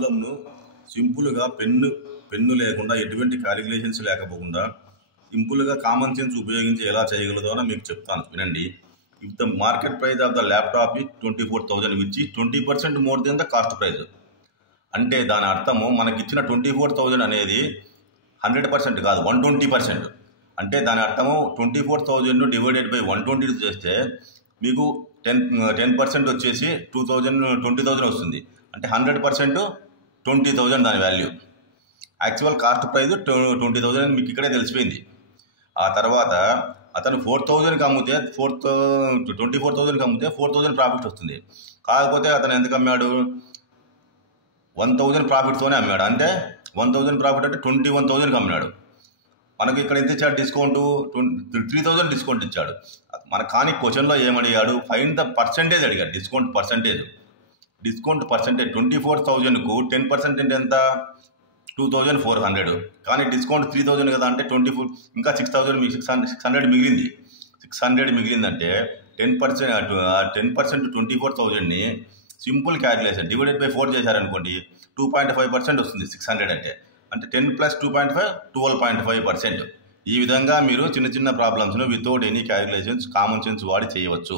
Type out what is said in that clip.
ప్రాబ్లంను సింపుల్గా పెన్ను లేకుండా ఎటువంటి క్యాలిక్యులేషన్స్ లేకపోకుండా సింపుల్గా కామన్ సెన్స్ ఉపయోగించి ఎలా చేయగలదో అని మీకు చెప్తాను, వినండి. If the market price of the laptop is 24,000 which 20% more than the cost price. అంటే దాని అర్థము మనకిచ్చిన 24,000 అనేది 100% కాదు, 120%. అంటే దాని అర్థము 24,000 డివైడెడ్ బై 120 చేస్తే మీకు 10% వచ్చేసి 20,000 వస్తుంది. అంటే 100% 20,000 దాని వాల్యూ. యాక్చువల్ కాస్ట్ ప్రైస్ 20,000 మీకు ఇక్కడే తెలిసిపోయింది. ఆ తర్వాత అతను 4,000కి అమ్మితే 24,000కి అమ్మితే 4,000 ప్రాఫిట్ వస్తుంది. కాకపోతే అతను ఎందుకు అమ్మాడు? 1,000 ప్రాఫిట్తోనే అమ్మాడు. అంటే 1,000 ప్రాఫిట్ అంటే 21,000కి అమ్మాడు. మనకి ఇక్కడ ఎంత ఇచ్చాడు? డిస్కౌంట్ 3,000 డిస్కౌంట్ ఇచ్చాడు. మన కానీ క్వశ్చన్లో ఏమడిగాడు? ఫైండ్ ద పర్సంటేజ్ అడిగాడు. డిస్కౌంట్ పర్సంటేజ్ 24,000కు 10% అంటే ఎంత? 2,400. కానీ డిస్కౌంట్ 3,000 కదా, అంటే 24 ఇంకా 6,000 600 మిగిలింది. 600 మిగిలిందంటే 10% 24,000ని సింపుల్ క్యాలిక్యులేషన్ డివైడెడ్ బై 4 చేశారనుకోండి, 2.5% వస్తుంది 600 అంటే 10 + 2.5 12.5%. ఈ విధంగా మీరు చిన్న చిన్న ప్రాబ్లమ్స్ను without any calculations common sense వాడి చేయవచ్చు.